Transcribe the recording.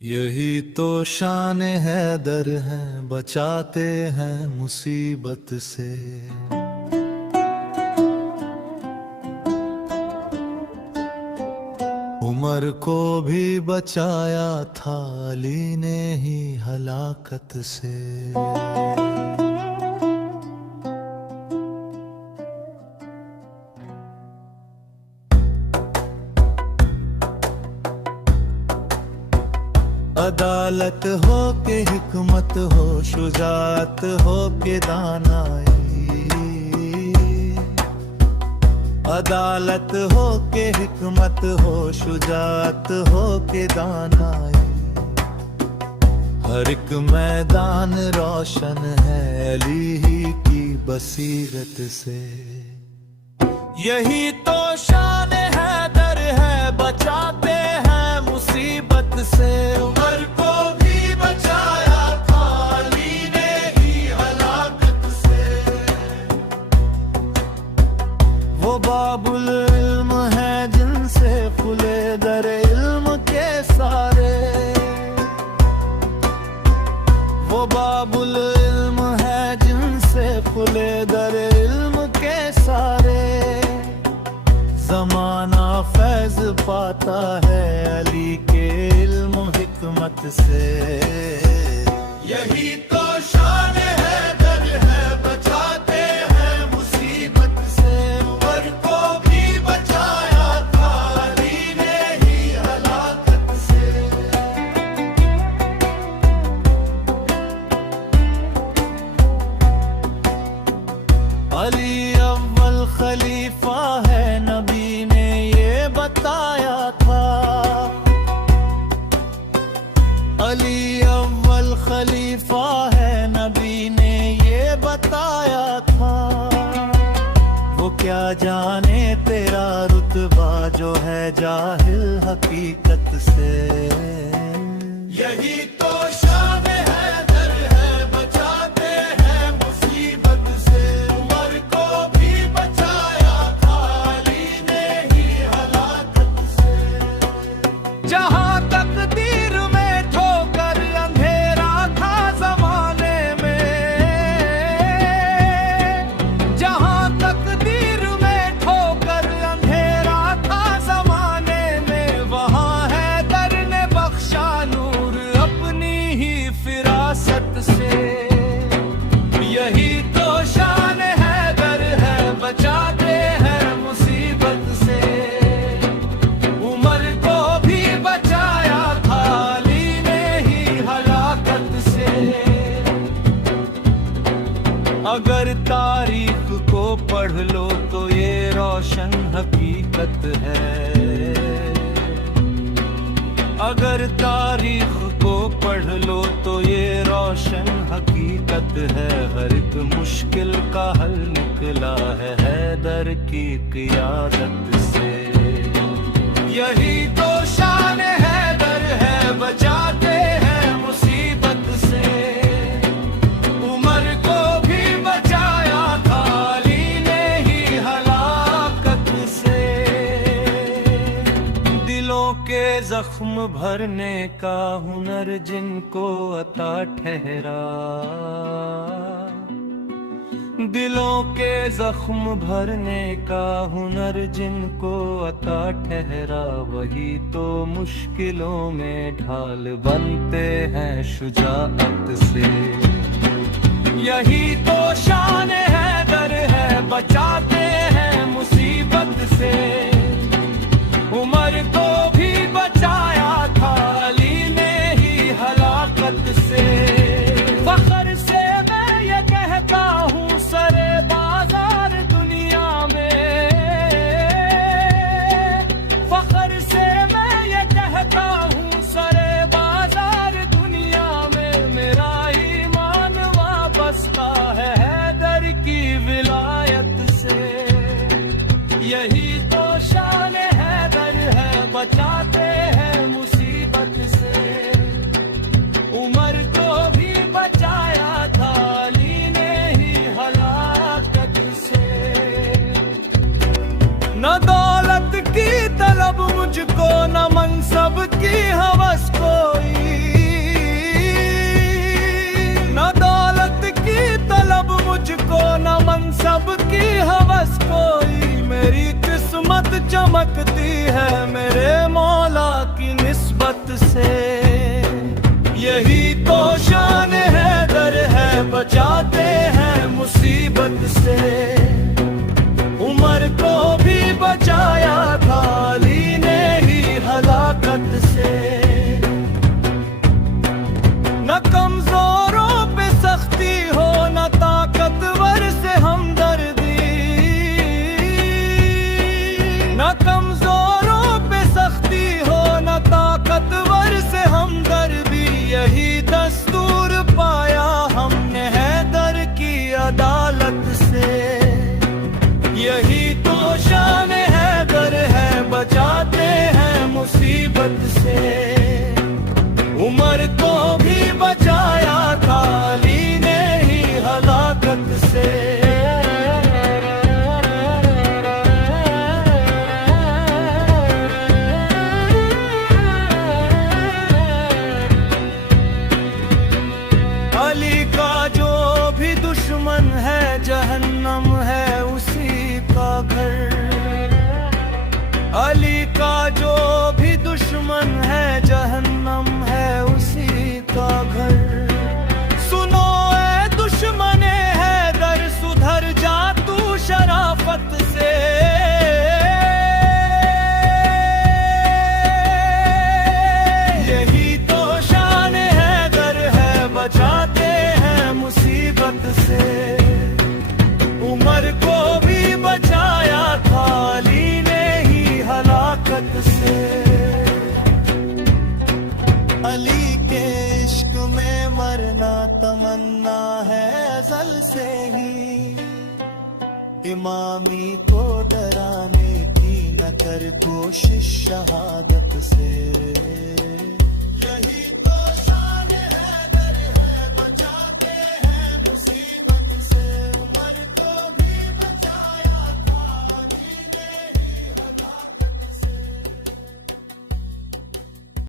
यही तो शान हैदर है, बचाते हैं मुसीबत से। उमर को भी बचाया था अली ने ही हलाकत से। अदालत हो के हिकमत हो, शुजात हो के दानाई। अदालत हो के हिकमत हो, शुजात हो के दानाई। हर एक मैदान रोशन है अली ही की बसीरत से। यही तो शान हैदर है, बचाते हैं मुसीबत से। उमर को भी बचाया था अली ने ही हलाकत से। वो बाबुल इल्म है जिनसे खुले दर इल्म के सारे। वो बाबुल इल्म है जिनसे खुले दर इल्म के सारे। ज़माना फैज़ पाता है अली के इल्म हिकमत से। यही तो शान हैदर है, बचाते हैं मुसीबत से। उमर को भी बचाया था अली ने ही हलाकत से। अली अव्वल खलीफा है, नबी ने ये बताया था। अली अव्वल खलीफा है, नबी ने ये बताया था। वो क्या जाने तेरा रुतबा जो है जाहिल हकीकत से। यही तो शान हैदर है, बचाते हैं मुसीबत से। उमर को भी बचाया था अली ने ही हलाकत से। जहां तकदीर में ठोकर अंधेरा था जमाने में। जहां तकदीर में ठोकर अंधेरा था जमाने में। वहां हैदर ने बख्शा नूर अपनी ही फिरासत से। यही तो शान हैदर है, बचाते हैं मुसीबत से। उमर को भी बचाया था अली ने ही हलाकत से। अगर तारीख को पढ़ लो तो ये रोशन हकीकत है। अगर तारीख को पढ़ लो तो ये रोशन हकीकत है। हर एक मुश्किल का हल निकला है हैदर की क़ियादत से। यही तो शान हैदर है, बचाते हैं मुसीबत से। उमर को भी बचाया था अली ने ही हलाकत से। दिलों के जख्म भरने का हुनर जिनको अता ठहरा। दिलों के जख्म भरने का हुनर जिनको अता ठहरा। वही तो मुश्किलों में ढाल बनते हैं शुजाअत से। यही तो शान हैदर है, बचाते हैं मुसीबत से। उमर को भी बचाया था अली ने ही हलाकत से। फख्र से मैं ये कहता हूँ सरे बाजार दुनिया में। फख्र से मैं ये कहता हूँ सरे बाजार दुनिया में। मेरा ईमान वाबस्ता है हैदर की विलायत से। यही तो शान हैदर है, बचाते हैं मुसीबत से। उमर को भी बचाया था अली ने ही हलाकत से। न दौलत की तलब मुझको, न मनसब की हवस कोई। सबकी हवस कोई, मेरी किस्मत चमकती है मेरे मौला की निस्बत से। यही तो शान हैदर है, बचाते हैं मुसीबत से। उमर को भी बचाया था अली ने ही हलाकत से। न कमजोरों पे सख्ती हो, न ताकतवर से हमदर्दी। न कमजोरों पे सख्ती हो, न ताकतवर से हमदर्दी। यही दस्तूर पाया हमने हैदर की अदालत से। यही तो शान हैदर है, बचाते हैं मुसीबत से। उमर को भी बचाया था अली ने ही हलाकत से। अली का जो भी दुश्मन है, जहन्नम है उसी का घर। अली का जो भी दुश्मन है, जहन्नम है उसी का घर। सुनो ए दुश्मने हैदर, सुधर जा तू शराफत से। यही तो शान हैदर है, बचाते हैं मुसीबत से। उमर को भी बचाया था अली ने ही हलाकत से। अली के इश्क में मरना तमन्ना है अज़ल से ही। इमामी को डराने की न कर कोशिश शहादत से। यही